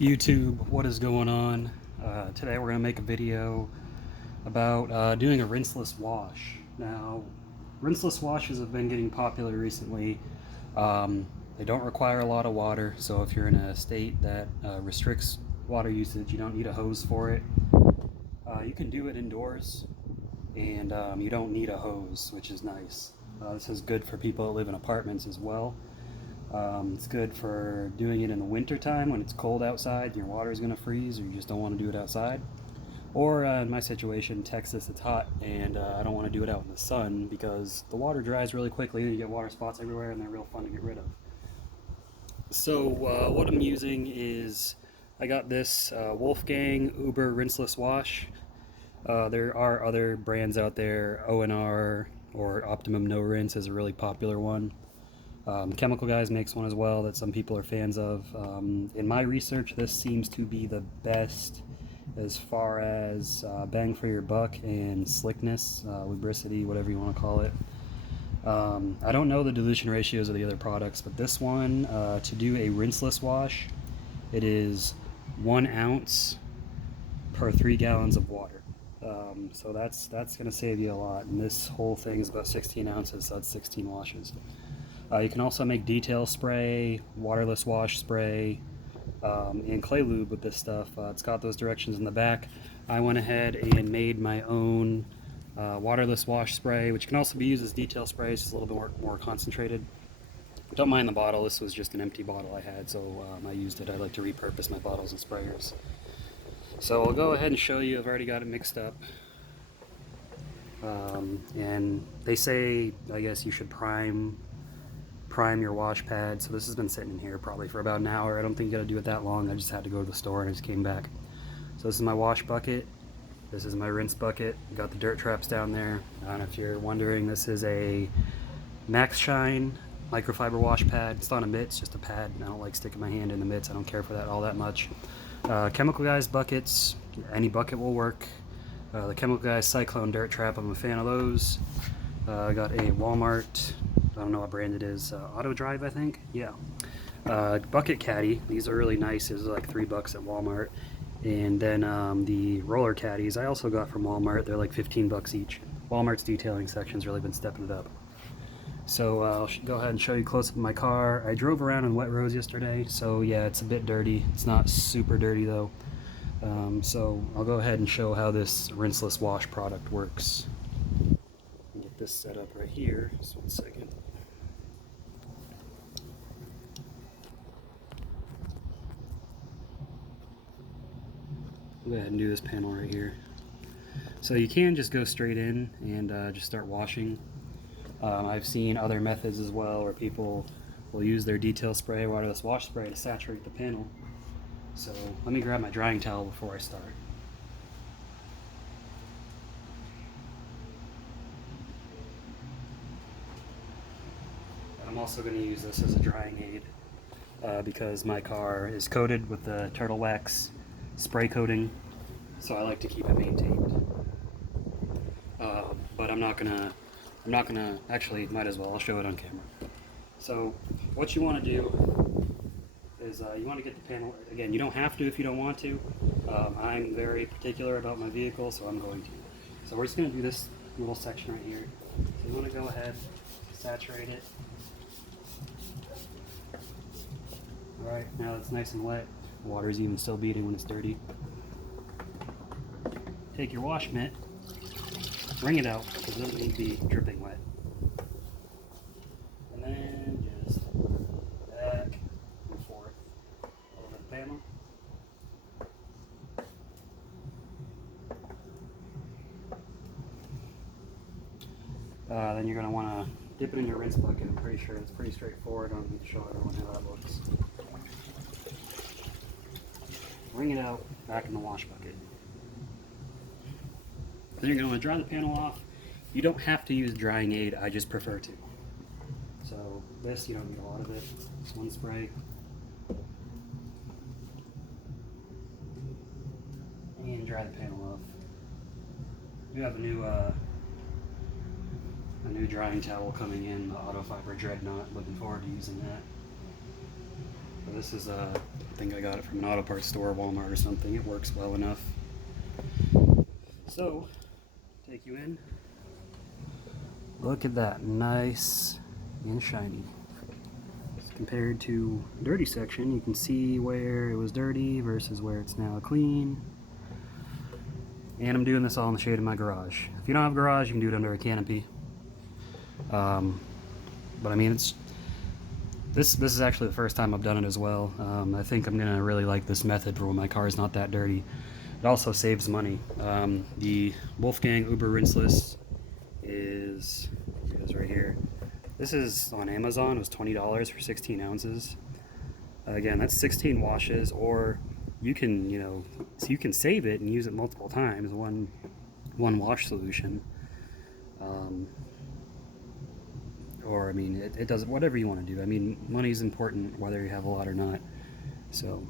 YouTube, what is going on? Today we're going to make a video about doing a rinseless wash. Now, rinseless washes have been getting popular recently. They don't require a lot of water, so if you're in a state that restricts water usage, you don't need a hose for it. You can do it indoors, and you don't need a hose, which is nice. This is good for people that live in apartments as well. It's good for doing it in the winter time when it's cold outside and your water is going to freeze or you just don't want to do it outside. Or in my situation, Texas, it's hot and I don't want to do it out in the sun because the water dries really quickly. You get water spots everywhere and they're real fun to get rid of. So what I'm using is I got this Wolfgang Uber Rinseless Wash. There are other brands out there. ONR or Optimum No Rinse is a really popular one. Chemical Guys makes one as well that some people are fans of. In my research, this seems to be the best as far as bang for your buck and slickness, lubricity, whatever you want to call it. I don't know the dilution ratios of the other products, but this one, to do a rinseless wash, it is 1 ounce per 3 gallons of water. So that's going to save you a lot. And this whole thing is about 16 ounces, so that's 16 washes. You can also make detail spray, waterless wash spray, and clay lube with this stuff. It's got those directions in the back. I went ahead and made my own waterless wash spray, which can also be used as detail spray. It's just a little bit more concentrated. Don't mind the bottle. This was just an empty bottle I had, so I used it. I like to repurpose my bottles and sprayers. So I'll go ahead and show you. I've already got it mixed up. And they say, I guess, you should prime your wash pad. So this has been sitting in here probably for about an hour. I don't think you gotta do it that long. I just had to go to the store and I just came back. So this is my wash bucket. This is my rinse bucket. Got the dirt traps down there. And if you're wondering, this is a Max Shine microfiber wash pad. It's not a mitt, it's just a pad. I don't like sticking my hand in the mitts. I don't care for that all that much. Chemical Guys buckets. Any bucket will work. The Chemical Guys Cyclone dirt trap. I'm a fan of those. I got a Walmart, I don't know what brand it is, Auto Drive, I think. Yeah. Bucket caddy. These are really nice. This is like $3 at Walmart. And then the roller caddies I also got from Walmart. They're like 15 bucks each. Walmart's detailing section's really been stepping it up. So I'll go ahead and show you close up in my car. I drove around in wet roads yesterday, so yeah, it's a bit dirty. It's not super dirty though. So I'll go ahead and show how this rinseless wash product works. Get this set up right here. Just 1 second. Go ahead and do this panel right here. So you can just go straight in and just start washing. I've seen other methods as well where people will use their detail spray, waterless wash spray to saturate the panel. So let me grab my drying towel before I start. I'm also going to use this as a drying aid because my car is coated with the turtle wax spray coating, so I like to keep it maintained. But I'm not gonna actually, might as well, I'll show it on camera. So what you want to do is you want to get the panel, again, you don't have to if you don't want to. I'm very particular about my vehicle, so I'm going to. So we're just going to do this little section right here. So you want to go ahead, saturate it. Alright, now it's nice and wet. The water's even still beating when it's dirty. Take your wash mitt, wring it out because it doesn't need to be dripping wet. And then just back and forth over the panel. Then you're going to want to dip it in your rinse bucket. I'm pretty sure it's pretty straightforward. I don't need to show everyone how that looks. Wring it out, back in the wash bucket. Then you're going to want to dry the panel off. You don't have to use drying aid, I just prefer to. So this, you don't need a lot of it. Just one spray. And dry the panel off. We have a new drying towel coming in, the Auto Fiber Dreadnought. Looking forward to using that. This is I think I got it from an auto parts store, Walmart or something. It works well enough. So, take you in. Look at that, nice and shiny. Compared to dirty section, you can see where it was dirty versus where it's now clean. And I'm doing this all in the shade of my garage. If you don't have a garage, you can do it under a canopy. But I mean, this is actually the first time I've done it as well. I think I'm gonna really like this method for when my car is not that dirty. It also saves money. The Wolfgang Uber Rinseless is right here. This is on Amazon. It was $20 for 16 ounces. Again, that's 16 washes, or you can, so you can save it and use it multiple times. One wash solution. Or I mean, it does whatever you want to do. I mean, money's important whether you have a lot or not. So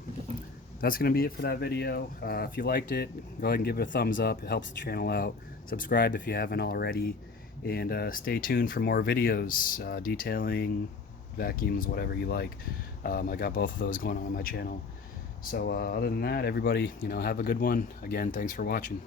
that's going to be it for that video. If you liked it, go ahead and give it a thumbs up. It helps the channel out. Subscribe if you haven't already, and stay tuned for more videos detailing vacuums, whatever you like. I got both of those going on my channel. So other than that, everybody, have a good one. Again, thanks for watching.